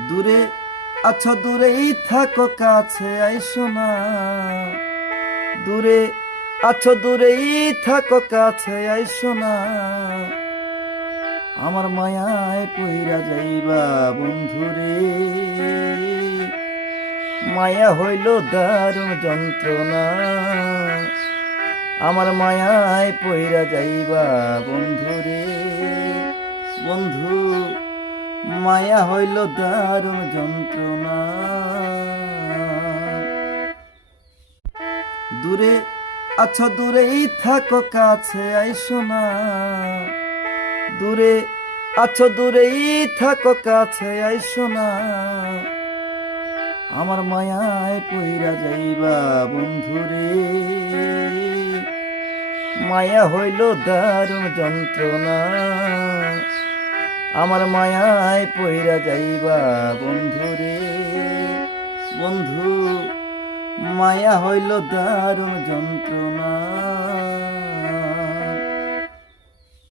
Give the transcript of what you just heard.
দূরে আছো, দূরেই থাকো, কাছে আইসো না। দূরে আছো, দূরেই থাকো, কাছে আইসো না। আমার মায়ায় পইরা যাইবা বন্ধুরে। মায়া হইল দারুণ যন্ত্রণা। আমার মায়ায় পইরা যাইবা বন্ধুরে। বন্ধু, মায়া হইল দারুণ যন্ত্রণা। দূরে আছো, দূরেই থাকো, কাছে আইসো না। দূরে আছো, দূরেই থাকো, কাছে আইসো না। আমার মায়ায় পইরা যাইবা বন্ধুরে। মায়া হইল দারুণ যন্ত্রণা। আমার মায়ায় পইরা যাইবা বন্ধুরে। বন্ধু, মায়া হইল দারুণ যন্ত্রণা।